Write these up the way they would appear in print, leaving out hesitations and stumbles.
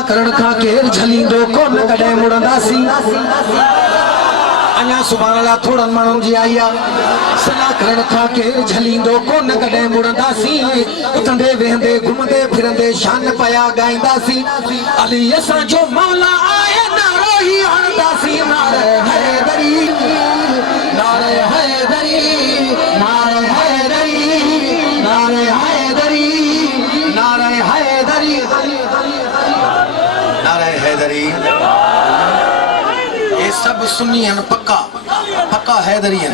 सना करण का केर झलींदो कोन कॾहिं मुड़ंदासी अञा सुभाणे अल्लाह थोड़न माण्हुनि जी आई आहे सना करण का केर झलींदो कोन कॾहिं मुड़ंदासी उथंदे वेहंदे घुमंदे फिरंदे शान पया ॻाईंदासी अली असां जो मौला आहे नारो ही हणंदासी नारे हैदरी नारे हैदरी नारे हैदरी नारे हैदरी नारे हैदरी नारे हैदरी ये सब सुन्नी हैं पक्का पक्का हैदरी हैं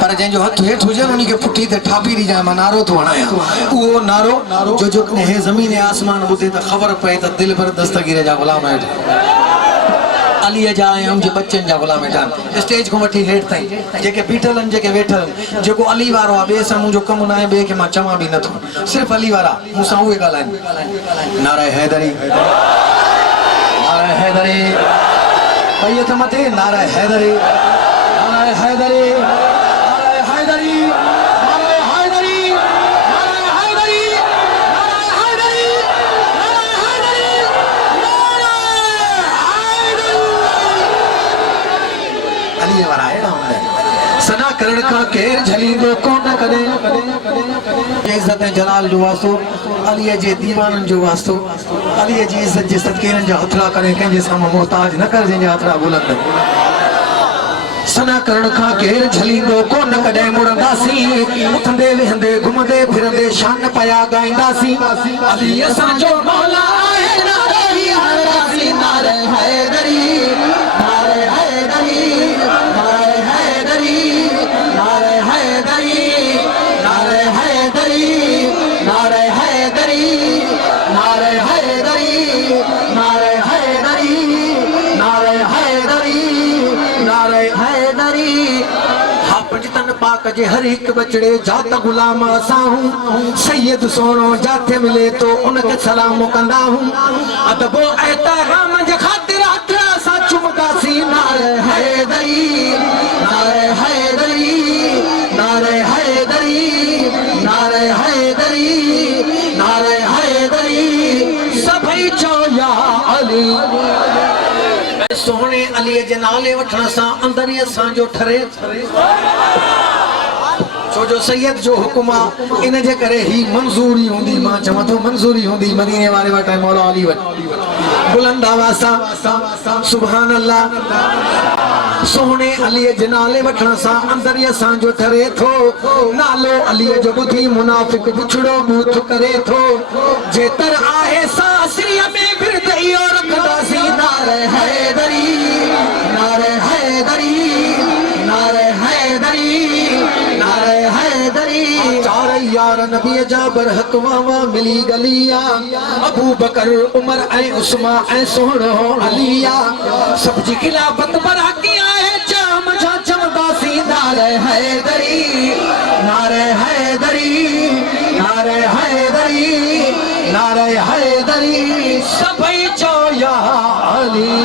पर जंहिंजो हथ हेठि हुजे उन्हीं के पुठी ते ठापी दी जाए नारो तो हणाया वो नारो जो हे ज़मीन आसमान ॿुधे त ख़बर पए त दिल भर दस्तगीर जा गुलाम हेठि अलीअ जा ऐं उनजे बच्चनि जा गुलाम वेठा आहिनि स्टेज खां वठी हेठि ताईं जेके बीठल आहिनि जेके वेठल आहिनि जेको अली वारो आहे ॿिए सां मुंहिंजो कमु न आहे ॿिए खे मां चवां बि नथो सिर्फ़ु अली वारा मूंसां उहे ॻाल्हाइनि नारे हैदरी नारे हैदरी भई त मथे नारे हैदरी नारे हैदरी नारे हैदरी नारे हैदरी नारे हैदरी नारे हैदरी नारे हैदरी नारे हैदरी अली वारा अहिड़ा हूंदा सना करण का केर झलींदो कोन कॾहिं इज़त ऐं जलाल जो वास्तो अलीअ जे दीवाननि जो वास्तो अलीअ जी इज़त जे सदके जा हथड़ा करे कंहिंजे साम्हूं मोहताज न कर जंहिंजा हथड़ा बुलंद सना करण का केर झलींदो कोन कॾहिं मुड़ंदासी उथंदे वेहंदे घुमंदे फिरंदे शान पया ॻाईंदासी अली असां जो मौला आहे नारे ही हणंदासी नारे हैदरी नारे हैदरी नारे हैदरी नारे हैदरी नारे हैदरी नारे हैदरी नारे हैदरी नारे हैदरी नारे हैदरी नारे हैदरी हा पंजतन पाक जे हर हिक बचड़े जात गुलाम असां हूं सैयद सोनो जाते मिले तो उनके सलाम कंदा हूं अदबो एहतराम जे खातिर हथड़ा असां चुमदासी नारे हैदरी नारे हैदरी नारे हैदरी नारे हैदरी नारे हैदरी सभई चो या अली सोहणे अलीअ जे नाले वठण सां अंदर ई असांजो ठरे छो जो सैयद जो हुकुम आहे इन जे करे ही मंज़ूरी हूंदी मां चवां थो मंज़ूरी हूंदी मदीने वारे वटि ऐं मौला अली वटि बुलंद आवाज़ सां सुभान अल्लाह सोहणे अलीअ जे नाले वठण सां अंदर ई असांजो ठरे थो नालो अलीअ जो ॿुधी मुनाफ़िक बुछड़ो बूथ करे थो जेतर आहे सासरीअ में फिरत इहो रखंदासीं नारे हैदरी नारे हैदरी नारे हैदरी नारे हैदरी चार यार नबी जा बरहक वावा मिली गलिया अबू बकर उमर ऐं उस्मान ऐं सोहणो अलिया सब जी खिलाफत पर हकी आहे जाम जा चमदासी नारे हैदरी नारे हैदरी नारे हैदरी नारे हैदरी सभई चो या अली